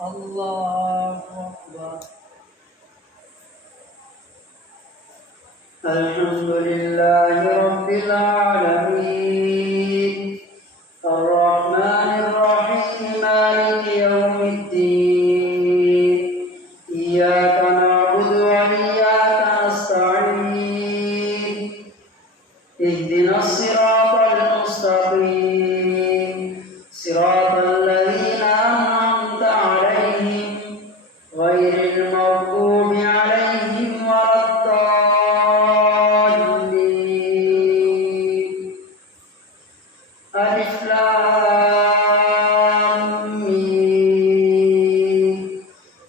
الله أكبر. الحمد لله رب العالمين الرحمن الرحيم مالك يوم الدين إياك نعبد وإياك نستعين اهدنا الصراط المستقيم صراط الذين أنعمت عليهم غير المغضوب عليهم ولا الضالين. ألف لام ميم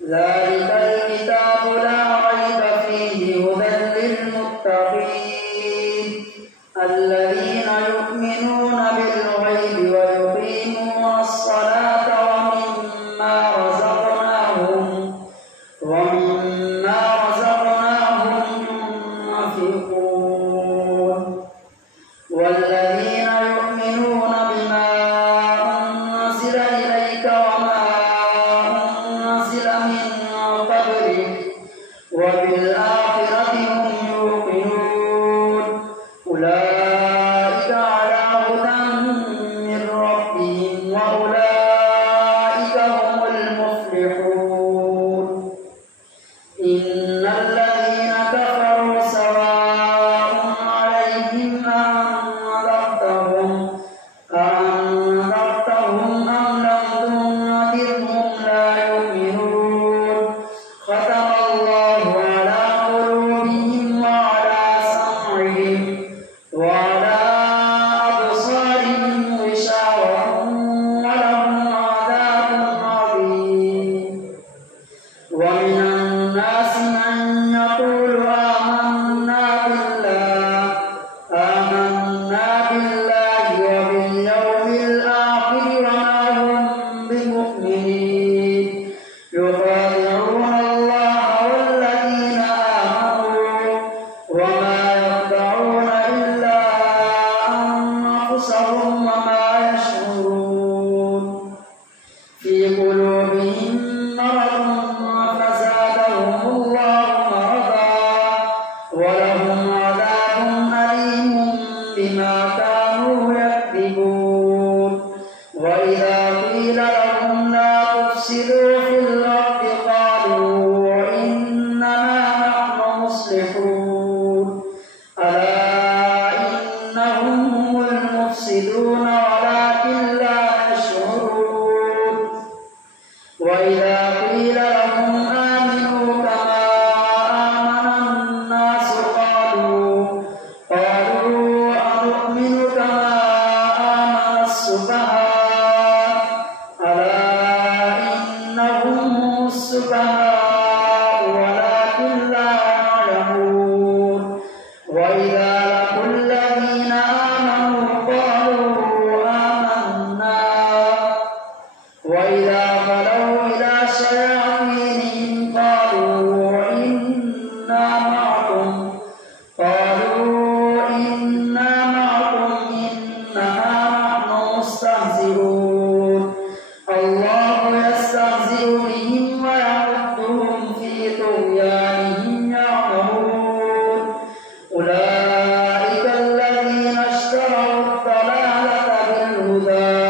ذلك الكتاب لا ريب فيه هدى للمتقين الذين يؤمنون بالغيب ويقيمون الصلاة ومما رزقناهم ينفقون والذين يؤمنون بما أنزل إليك وما أنزل من قبلك وبالآخرة هم يوقنون أولئك على هدى من ربهم وأولئك هم المفلحون. إن الذين كفروا سواء عليهم أنذرتهم أم لم تنذرهم لا يؤمنون ختم الله على قلوبهم وعلى سمعهم وعلى أبصارهم غشاوة ولهم عذاب عظيم. ومن الناس من يقول آمنا بالله وباليوم الآخر وما هم بمؤمنين يخادعون الله والذين آمنوا وما يخدعون إلا أنفسهم وما يشعرون. في قلوبهم مرض فزادهم الله مرضا ولهم عذاب أليم بما كانوا يكذبون. وإذا قيل لهم لا تفسدوا في الأرض قالوا إنما نحن مصلحون ألا إنهم هم المفسدون ولكن لا يشعرون. وإذا قيل لهم آمنوا كما آمن الناس قالوا أنؤمن كما آمن السفهاء ألا إنهم هم السفهاء ولكن لا يعلمون. وإذا لقوا الذين آمنوا قالوا آمنا وإذا خلوا إلى شياطينهم قالوا إنا معكم إنما نحن مستهزئون. الله يستهزئ بهم ويمدهم في طغيانهم يعمهون. أولئك الذين اشتروا الضلالة بالهدى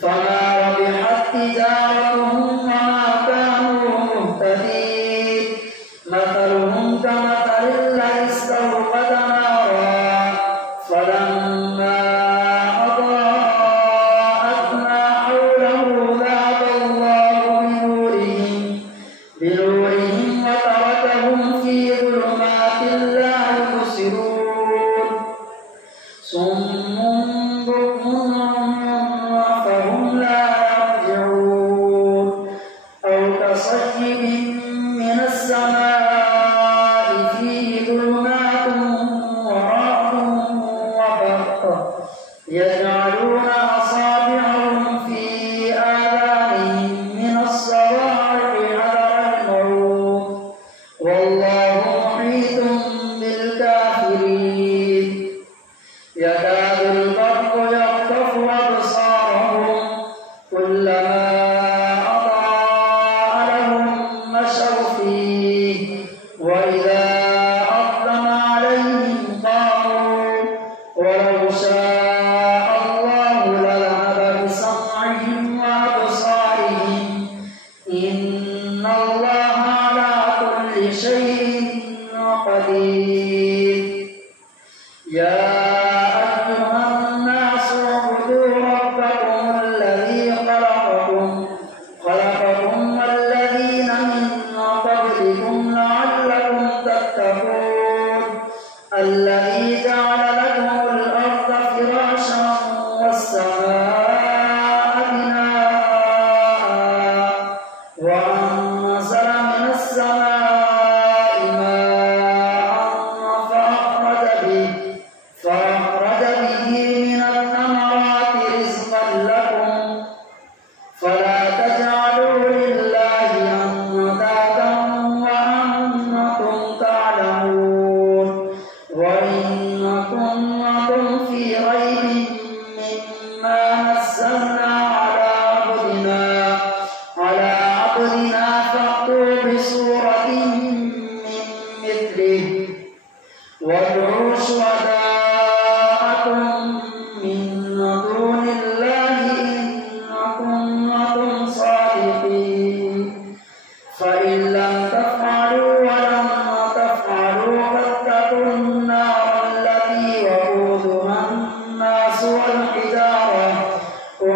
فما ربحت تجارتهم وما كانوا مهتدين. مثلهم كمثل الذي استوقد نارا فلما أضاءت ما حوله ذهب الله بنورهم وتركهم في ظلمات لا يبصرون صم بكم فهم لا يرجعون.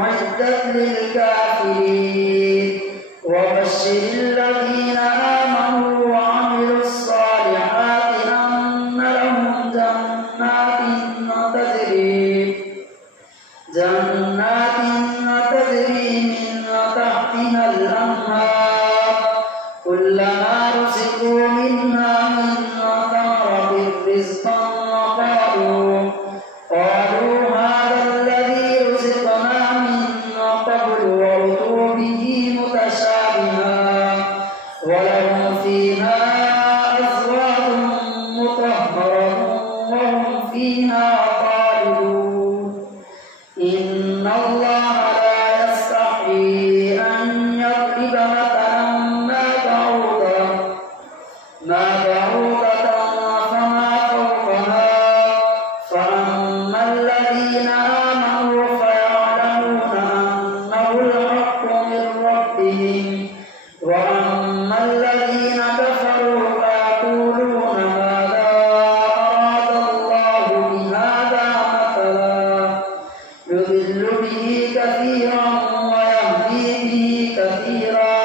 أعدت للكافرين وبشر الذين آمنوا وعملوا الصالحات أن لهم جنات تجري من تحتها الأنهار كلما رزقوا منها من ثمرة رزقا قالوا هذا الذي رزقنا من قبل وأتوا به متشابها ولهم فيها أزواج مطهرة وهم فيها خالدون إن الله لا يستحيي أن يضرب مثلا ما بعوضة فما فوقها فأما الذين آمنوا فيعلمون أنه الحق من ربهم وأما الذين كفروا فيقولون ماذا أراد الله بهذا مثلا يضل به كثيرا ويهدي به كثيرا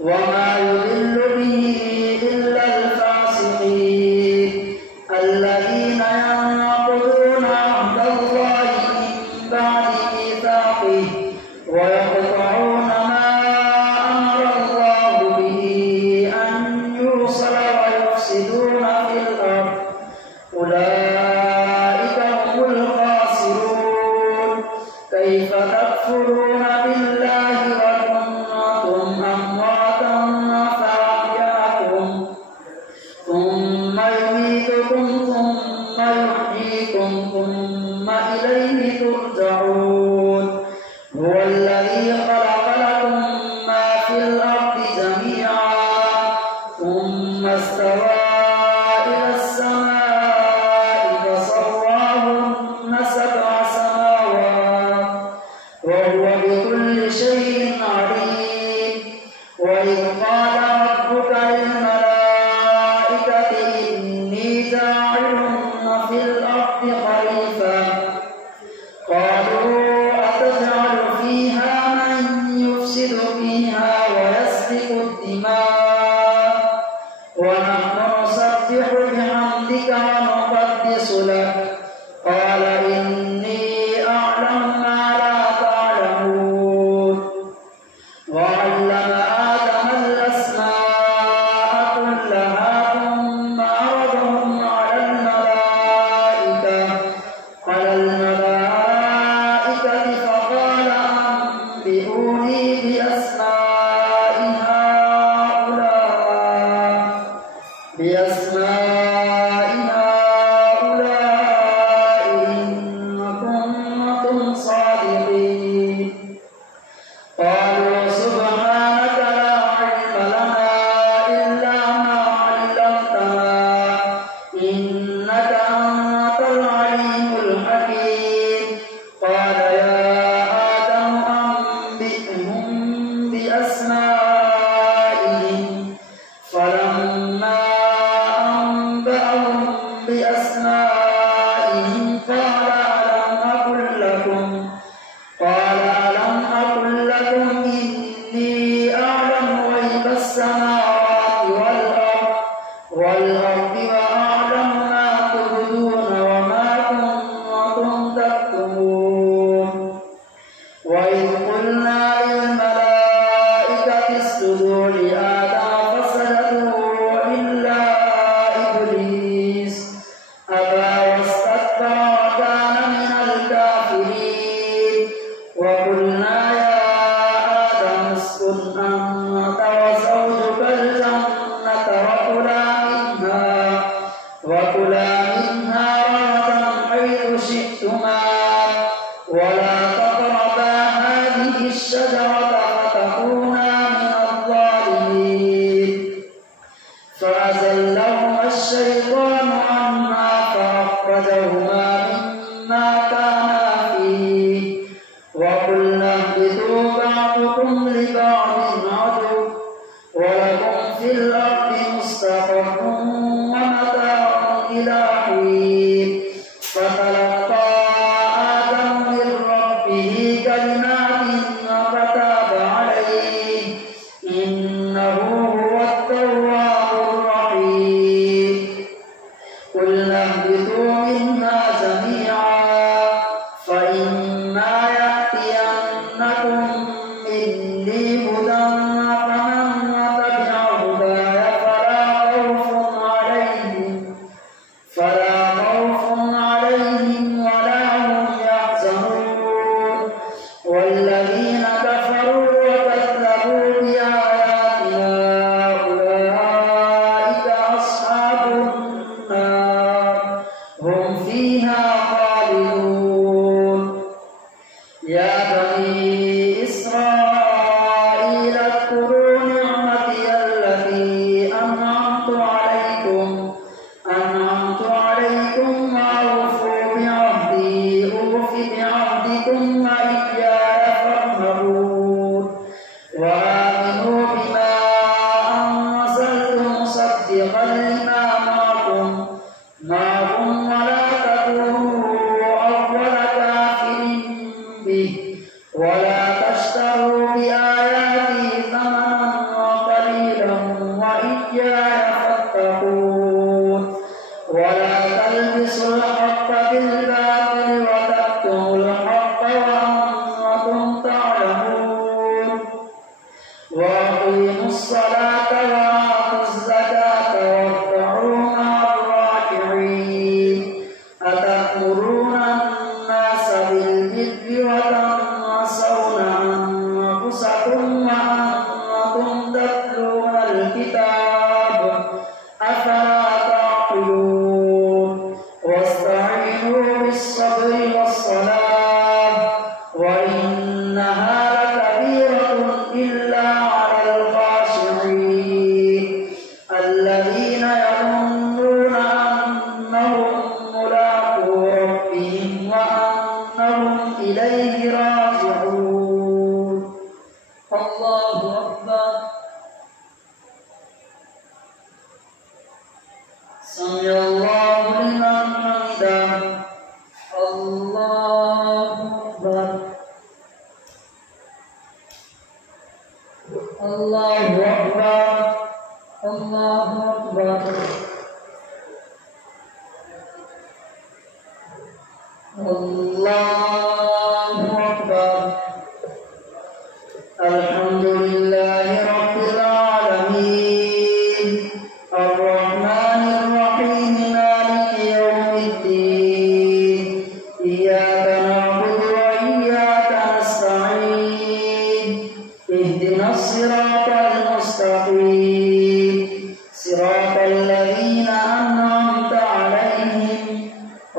وما يضل به إلا الفاسقين الذين ينقضون عهد الله من بعد ميثاقه ويقطعون ما أمر الله به أن يوصل ويفسدون في الأرض أولئك هم الخاسرون كيف تكفرون بالله وكنتم أمواتا فأحياكم ثم يميتكم ثم يحييكم ثم إليه ترجعون هو الذي خلق لكم ما في الأرض جميعا ثم استوى إلى السماء فسواهن 7 سماوات وهو بكل شيء عليم وإذ قال ربك للملائكة إني جاعل في الأرض خليفة قالوا أتجعل فيها من يفسد فيها ويسفك الدماء ونحن نسبح بحمدك ونقدس لك قال إني أعلم ما لا تعلمون وعلم آدم الأسماء كلها ثم عرضهم على الملائكة فقال أنبئوني بأسماء هؤلاء إن كنتم صادقين قالوا سبحانك لا علم لنا إلا ما علمتنا إنك أنت العليم الحكيم قال يا آدم أنبئهم بأسمائهم فلما أنبأهم بأسمائهم قال ألم أقل لكم إني أعلم غيب السماوات والأرض وأعلم ما تبدون وما كنتم تكتمون وإذ قلنا للملائكة اسجدوا لآدم فسجدوا إلا إبليس أبى واستكبر وكان من الكافرين وقلنا يا آدم اسكن أنت وزوجك الجنة وكلا منها رغدا حيث شئتما ولا تقربا هذه الشجرة فتكونا من الظالمين فأزلهما الشيطان عنها فأخرجهما مما كانا فيه وقلنا اهبطوا بعضكم لبعض عدو ولكم في الأرض مستقر ومتاع إلى حين فتلقى آدم من ربه بكلمات فتاب عليه إنه هو التواب الرحيم قلنا اهبطوا منا جميعا فإما يأتينكم مني هدى فمن تبع هداي فلا خوف عليهم ولا هم يحزنون والذين كفروا وكذبوا بآياتنا أولئك أصحاب النار هم فيها خالدون يا بني إسرائيل اذكروا نعمتي التي أنعمت عليكم وأوفوا بعهدي أوف بعهدكم وإياي فارهبون وآمنوا بما أنزلت مصدقا لما معكم ولا تكونوا أول كافر به ولا تشتروا بآياتي ثمنا قليلا وإياي فاتقون ولا تلبسوا الحق بالباطل وتكتموا الحق وأنتم تعلمون وأقيموا الصلاة وآتوا الزكاة واركعوا مع الراكعين أتأمرون الناس بالبر وتنسون أنفسكم وأنتم تتلون الكتاب أفلا تعقلون واستعينوا بالصبر والصلاة وإنها لكبيرة إلا على الخاشعين الذين يظنون أنهم ملاقو ربهم وأنهم إليه راجعون الله أكبر سمع الله لمن حمده الله أكبر الله أكبر الله أكبر الله أكبر الحمد لله رب العالمين الرحمن الرحيم مالك يوم الدين إياك نعبد وإياك نستعين اهدنا الصراط المستقيم صراط الذين أنعمت عليهم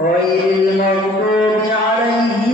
غير المغضوب عليهم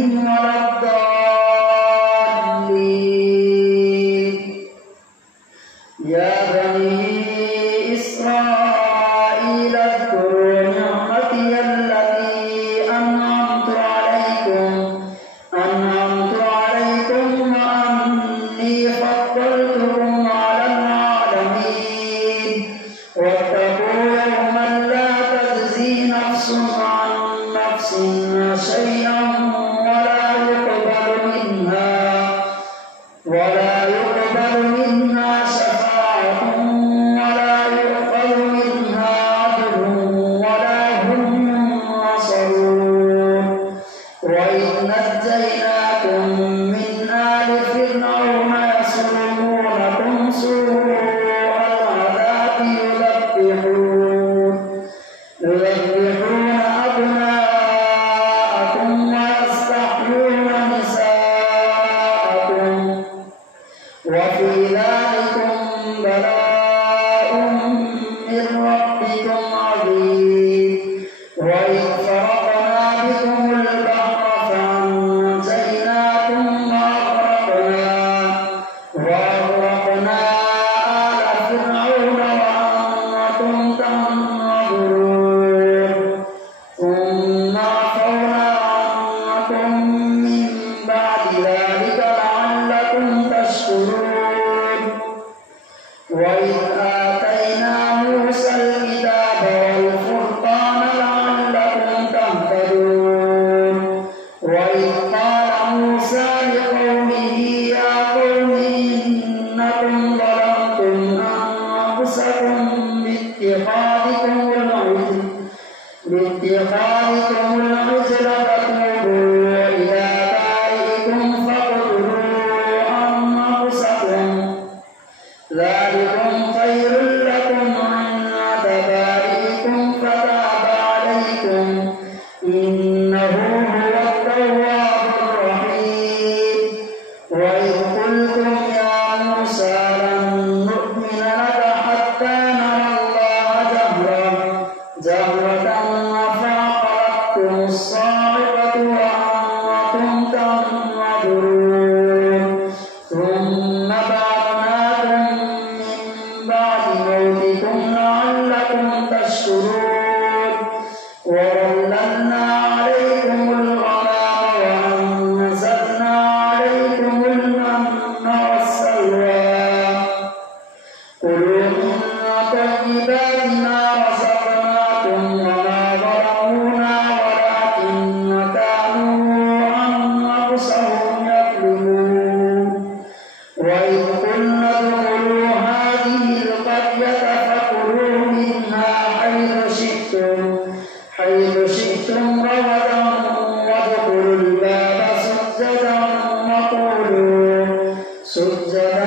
سجدا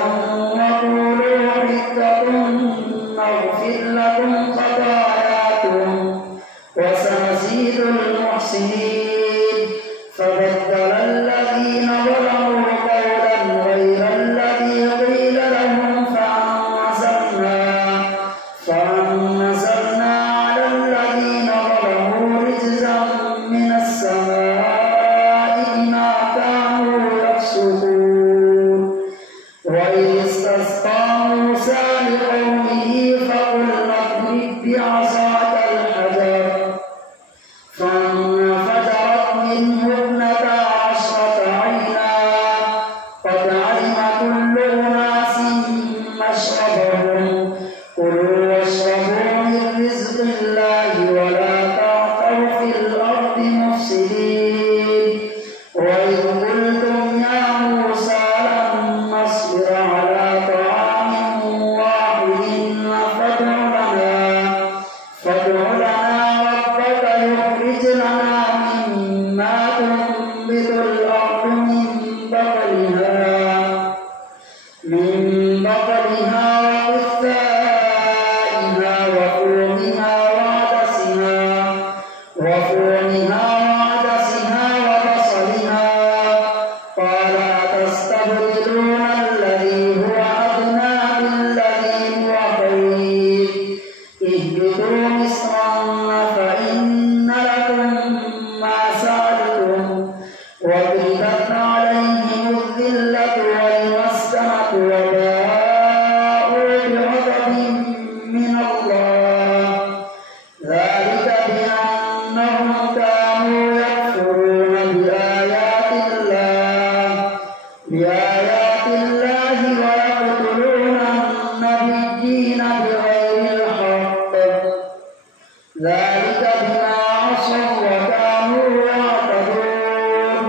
وقولوا حطة نغفر لكم خطاياكم وسنزيد المحسنين. فبدل الذين ظلموا قولا غير الذي قيل لهم فأنزلنا على الذين ظلموا رجزا من السماء بما كانوا يفسقون. وإذ استسقى موسى لقومه فقلنا اضرب بعصاك الحجر فانفجرت منه 12 عينا قد علم كل أناس مشربهم كلوا واشربوا من رزق الله ولا تعثوا في الأرض مفسدين. وإذ قلتم يا موسى لن نصبر على طعام واحد فادع لنا ربك يخرج لنا مما تنبت الأرض من بقلها وقثائها وفومها وعدسها وبصلها. قال أتستبدلون الذي هو أدنى بالذي هو خير اهبطوا مصرا فإن لكم ما سألتم وضربت عليهم الذلة والمسكنة وباءوا بغضب من الله ذلك بأنهم كانوا يكفرون بآيات الله ويقتلون النبيين بغير الحق ذلك بما عصوا وكانوا يعتدون.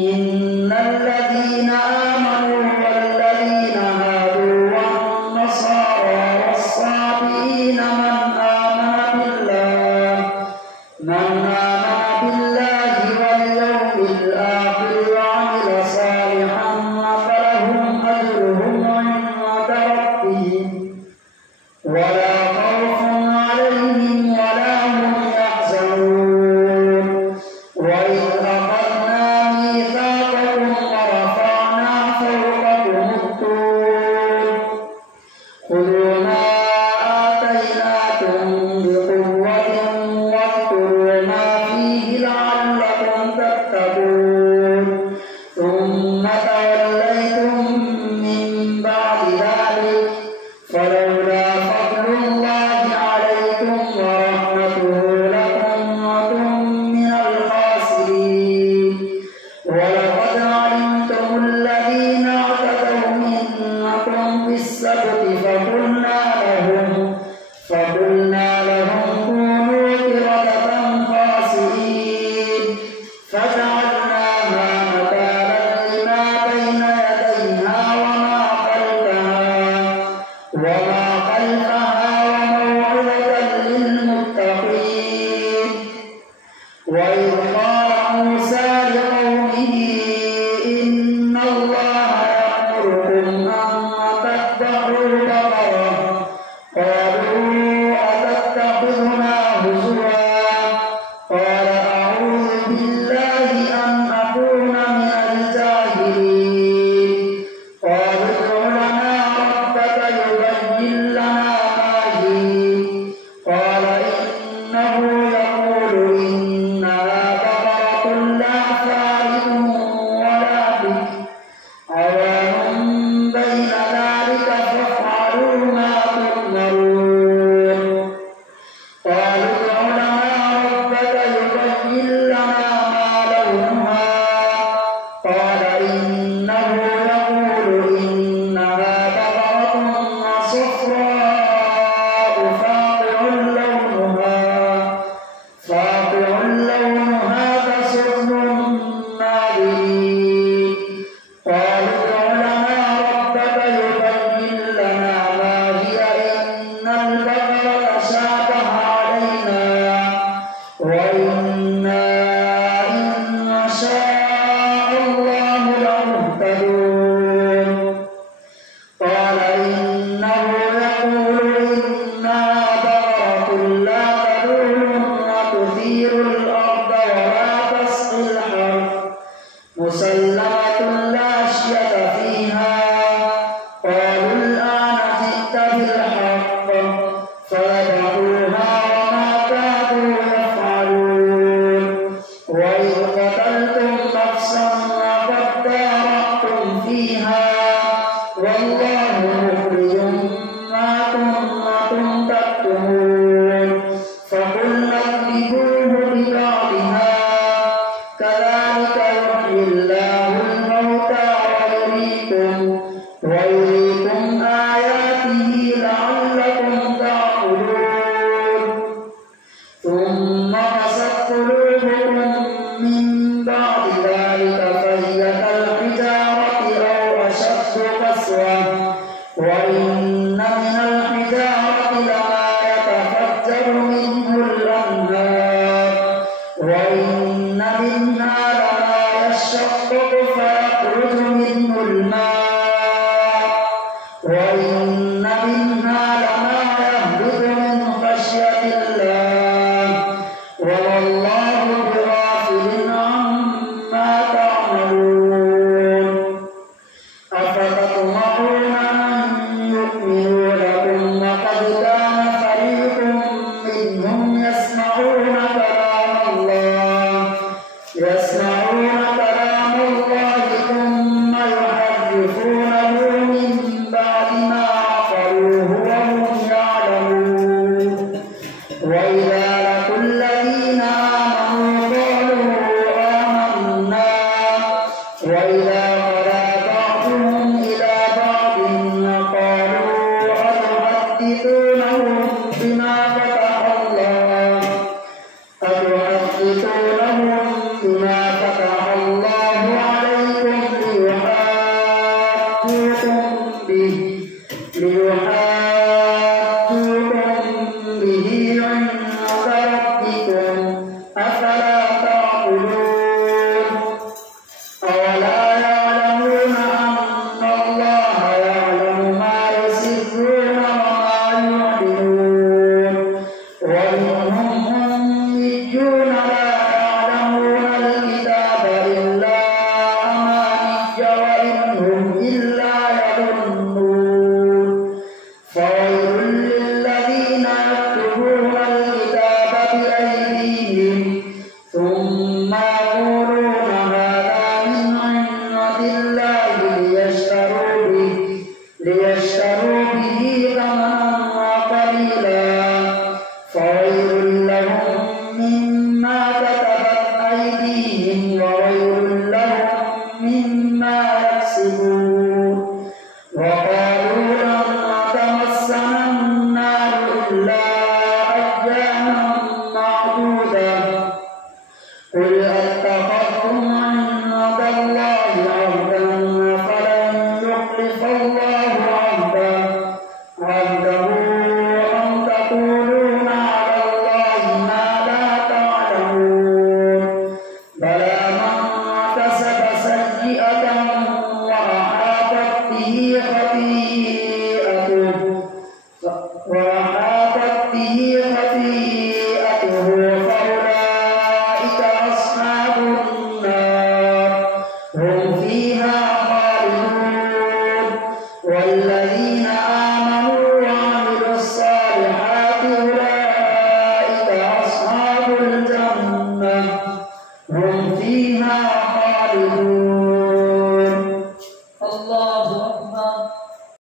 إن الذين آمنوا والذين هادوا والنصارى والصابئين من آمن بالله واليوم الآخر وعمل صالحا فيها والله مخرج ما كنتم تكتمون فقلنا اضربوه ببعضها كذلك يحيي الله الموتى ويريكم آياته لعلكم تعقلون ثم قست قلوبكم من بعد ذلك فهي كالحجارة أو أشد قسوة وإن من الحجارة لما يتفجر منه الأنهار وإن منها لما يشقق فيخرج منه الماء وإن منها لما يهبط من خشية الله وما الله بغافل عما تعملون أفتطمعون أن يؤمنوا لكم وقد كان فريق منهم يسمعون كلام الله ثم يحرفونه من بعد ما عقلوه وهم يعلمون وإذا لقوا الذين آمنوا قالوا آمنا وإذا خلا بعضهم إلى بعض قالوا أتحدثونهم بما فتح الله عليكم ليحاجوكم به عند ربكم أفلا تعقلون أولا يعلمون أن الله يعلم ما يسرون وما يعلنون ومنهم أميون لا يعلمون الكتاب إلا أماني وإنهم إلا يظنون فويل للذين يكتبون الكتاب بأيديهم ثم يقولون هذا من عند الله ليشتروا به ثمنا قليلا فويل لهم مما كتبت أيديهم وويل لهم مما يكسبون